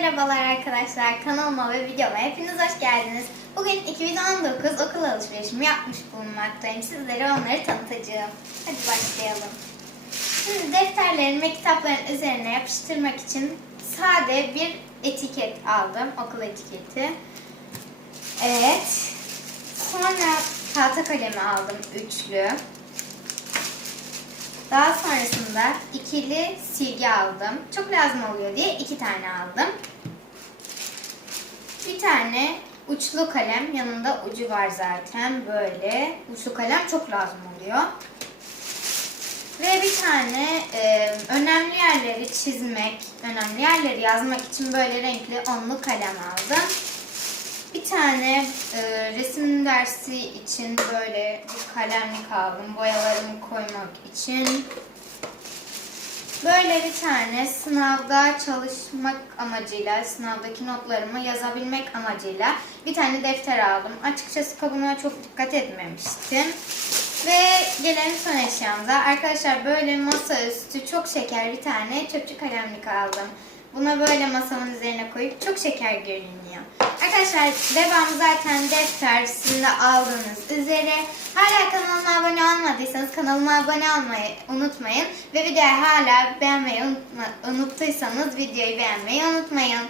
Merhabalar arkadaşlar kanalıma ve videoma hepiniz hoş geldiniz. Bugün 2019 okul alışverişimi yapmış bulunmaktayım. Sizlere onları tanıtacağım. Hadi başlayalım. Şimdi defterlerin kitapların üzerine yapıştırmak için sade bir etiket aldım. Okul etiketi. Evet. Sonra tahta kalemi aldım üçlü. Daha sonrasında ikili silgi aldım. Çok lazım oluyor diye iki tane aldım. Bir tane uçlu kalem. Yanında ucu var zaten. Böyle. Uçlu kalem çok lazım oluyor. Ve bir tane e, önemli yerleri çizmek, önemli yerleri yazmak için böyle renkli onlu kalem aldım. Bir tane e, resim dersi için böyle bir kalemlik aldım. Boyalarımı koymak için. Böyle bir tane sınavda çalışmak amacıyla, sınavdaki notlarımı yazabilmek amacıyla bir tane defter aldım. Açıkçası kabına çok dikkat etmemiştim. Ve gelelim son eşyamıza. Arkadaşlar böyle masaüstü çok şeker bir tane çöpçü kalemlik aldım. Buna böyle masamın üzerine koyup çok şeker görünüyor. Arkadaşlar devamı zaten defter sizin de aldığınız üzere. Hala kanalıma abone olmadıysanız kanalıma abone olmayı unutmayın. Ve videoyu hala beğenmeyi unutma, unuttuysanız videoyu beğenmeyi unutmayın.